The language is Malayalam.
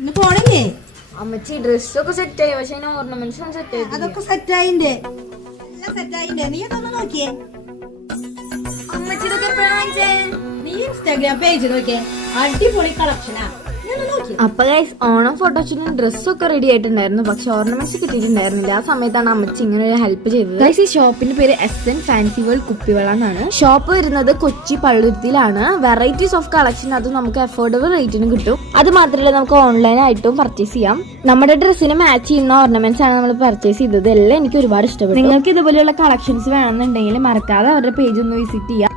ഇന്ന് പോണില്ലേ? അമ്മച്ചി ഡ്രസ്സൊക്കെ സെറ്റ് ആയി, പക്ഷെ ഓർണമെന്റ്സ് ഒന്നും സെറ്റ് ആയി. അതൊക്കെ സെറ്റായിണ്ട്, എല്ലാം സെറ്റായിണ്ട്. നീ അതൊന്ന് നോക്കിയേ. അമ്മച്ചി ഇതൊക്കെ എപ്പോഴാ വാങ്ങിച്ചേ? നീ ഇൻസ്റ്റാഗ്രാം പേജ് നോക്കിയേ, അടിപൊളി കളക്ഷനാ. അപ്പൊ ഗൈസ്, ഓണം ഫോട്ടോഷൂട്ടിന് ഡ്രസ്സൊക്കെ റെഡി ആയിട്ടുണ്ടായിരുന്നു, പക്ഷെ ഓർണമെന്റ്സ് കിട്ടിയിട്ടുണ്ടായിരുന്നില്ല. ആ സമയത്താണ് അമ്മച്ചി ഇങ്ങനെ ഒരു ഹെൽപ്പ് ചെയ്തത്. ഗൈസ്, ഈ ഷോപ്പിന്റെ പേര് SN ഫാൻസി വേൾഡ് കുപ്പിവള എന്നാണ്. ഷോപ്പ് വരുന്നത് കൊച്ചി പള്ളുരുത്തിയിലാണ്. വെറൈറ്റീസ് ഓഫ് കളക്ഷൻ അത് നമുക്ക് അഫോർഡബിൾ റേറ്റിന് കിട്ടും. അത് മാത്രമല്ല, നമുക്ക് ഓൺലൈനായിട്ടും പർച്ചേസ് ചെയ്യാം. നമ്മുടെ ഡ്രസ്സിന് മാച്ച് ചെയ്യുന്ന ഓർണമെന്റ്സ് ആണ് നമ്മൾ പർച്ചേസ് ചെയ്തത്. എല്ലാം എനിക്ക് ഒരുപാട് ഇഷ്ടപ്പെട്ടു. നിങ്ങൾക്ക് ഇതുപോലെയുള്ള കളക്ഷൻസ് വേണമെന്നുണ്ടെങ്കിൽ മറക്കാതെ അവരുടെ പേജ് ഒന്ന് വിസിറ്റ് ചെയ്യാം.